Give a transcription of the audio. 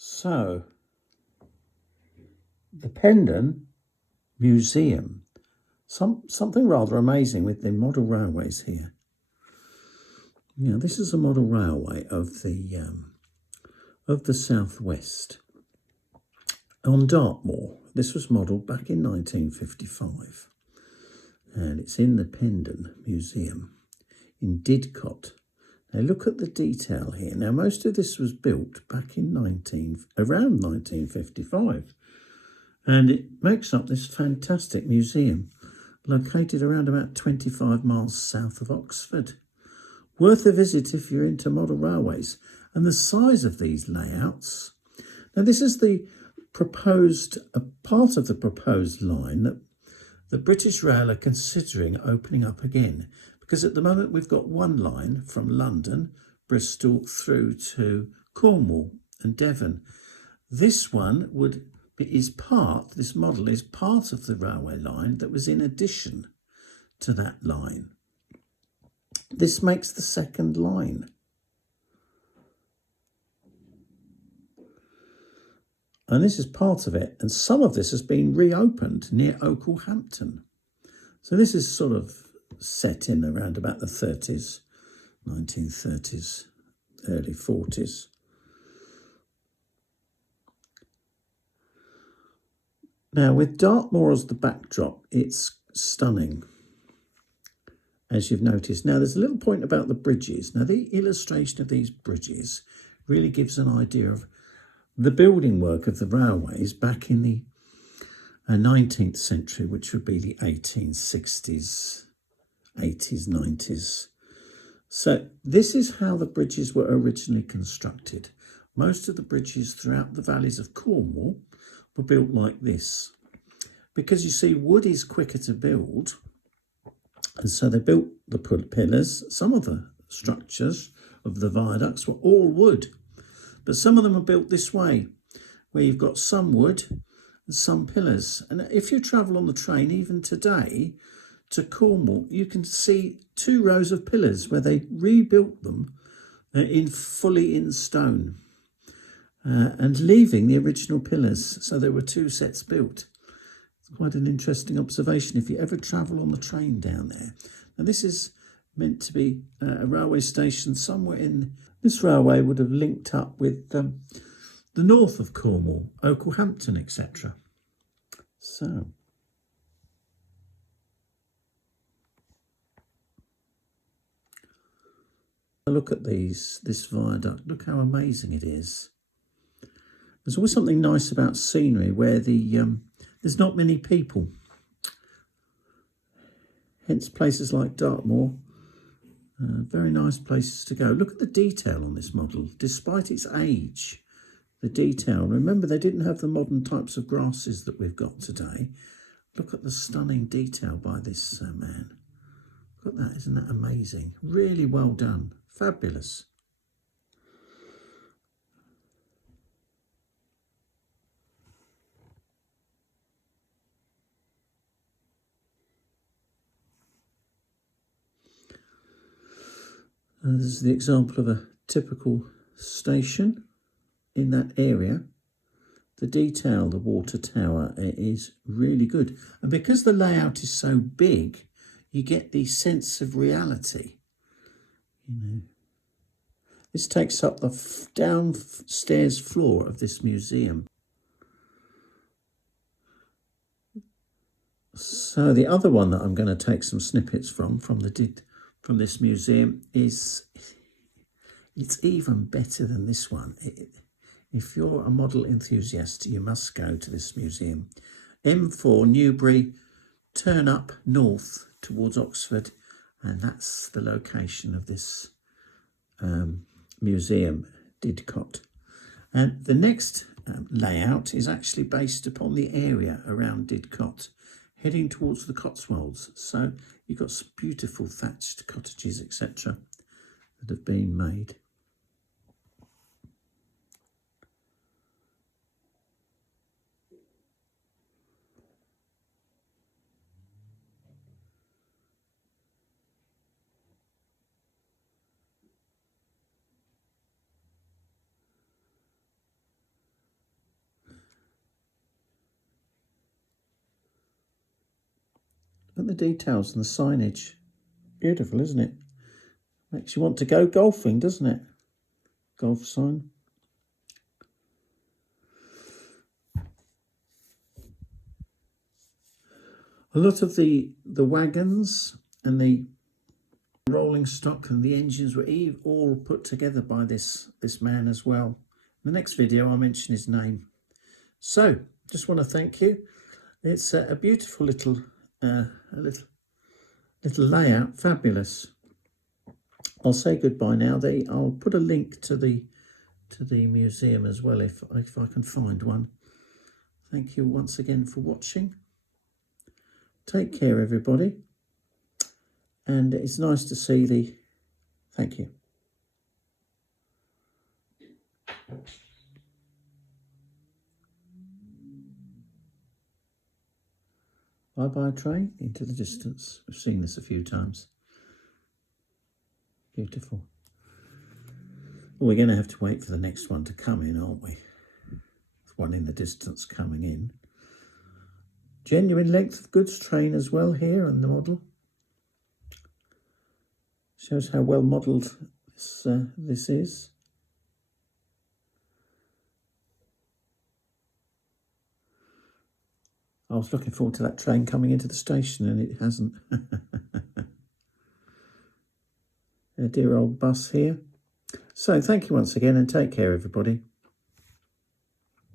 So, the Pendon Museum, something rather amazing with the model railways here. Now, this is a model railway of the southwest on Dartmoor. This was modelled back in 1955, and it's in the Pendon Museum in Didcot. Now look at the detail here. Now most of this was built back in around 1955, and it makes up this fantastic museum located around about 25 miles south of Oxford. Worth a visit if you're into model railways. And the size of these layouts. Now this is the proposed, a part of the proposed line that the British Rail are considering opening up again, because at the moment we've got one line from London, Bristol through to Cornwall and Devon. This one this model is part of the railway line that was in addition to that line. This makes the second line. And this is part of it. And some of this has been reopened near Oaklehampton. So this is sort of set in around about the 30s, 1930s, early 40s. Now, with Dartmoor as the backdrop, it's stunning, as you've noticed. Now, there's a little point about the bridges. Now, the illustration of these bridges really gives an idea of the building work of the railways back in the 19th century, which would be the 1860s, 80s, 90s. So this is how the bridges were originally constructed. Most of the bridges throughout the valleys of Cornwall were built like this. Because you see, wood is quicker to build, and so they built the pillars. Some of the structures of the viaducts were all wood, but some of them are built this way, where you've got some wood and some pillars. And if you travel on the train, even today, to Cornwall, you can see 2 rows of pillars where they rebuilt them fully in stone, and leaving the original pillars. So there were 2 sets built. It's quite an interesting observation if you ever travel on the train down there. Now this is meant to be a railway station somewhere in... This railway would have linked up with the north of Cornwall, Oaklehampton, etc. So, look at this viaduct. Look how amazing it is. There's always something nice about scenery where there's not many people. Hence places like Dartmoor. Very nice places to go. Look at the detail on this model. Despite its age, the detail. Remember, they didn't have the modern types of grasses that we've got today. Look at the stunning detail by this man. Look at that. Isn't that amazing? Really well done. Fabulous. This is the example of a typical station in that area. The detail, the water tower, is really good. And because the layout is so big, you get the sense of reality. This takes up the downstairs floor of this museum. So the other one that I'm going to take some snippets from this museum is, it's even better than this one. If you're a model enthusiast, you must go to this museum. M4 Newbury, turn up north towards Oxford, and that's the location of this museum, Didcot. And the next layout is actually based upon the area around Didcot, heading towards the Cotswolds. So you've got some beautiful thatched cottages, etc., that have been made. Look at the details and the signage. Beautiful, isn't it? Makes you want to go golfing, doesn't it? Golf sign. A lot of the wagons and the rolling stock and the engines were all put together by this man as well. In the next video, I'll mention his name. So, just want to thank you. It's a beautiful little layout, fabulous. I'll say goodbye now. I'll put a link to the museum as well if I can find one. Thank you once again for watching. Take care, everybody. And it's nice to see thank you. Bye-bye train into the distance. We've seen this a few times. Beautiful. Well, we're going to have to wait for the next one to come in, aren't we? There's one in the distance coming in. Genuine length of goods train as well here on the model. Shows how well modelled this is. I was looking forward to that train coming into the station and it hasn't. A dear old bus here. So thank you once again and take care, everybody.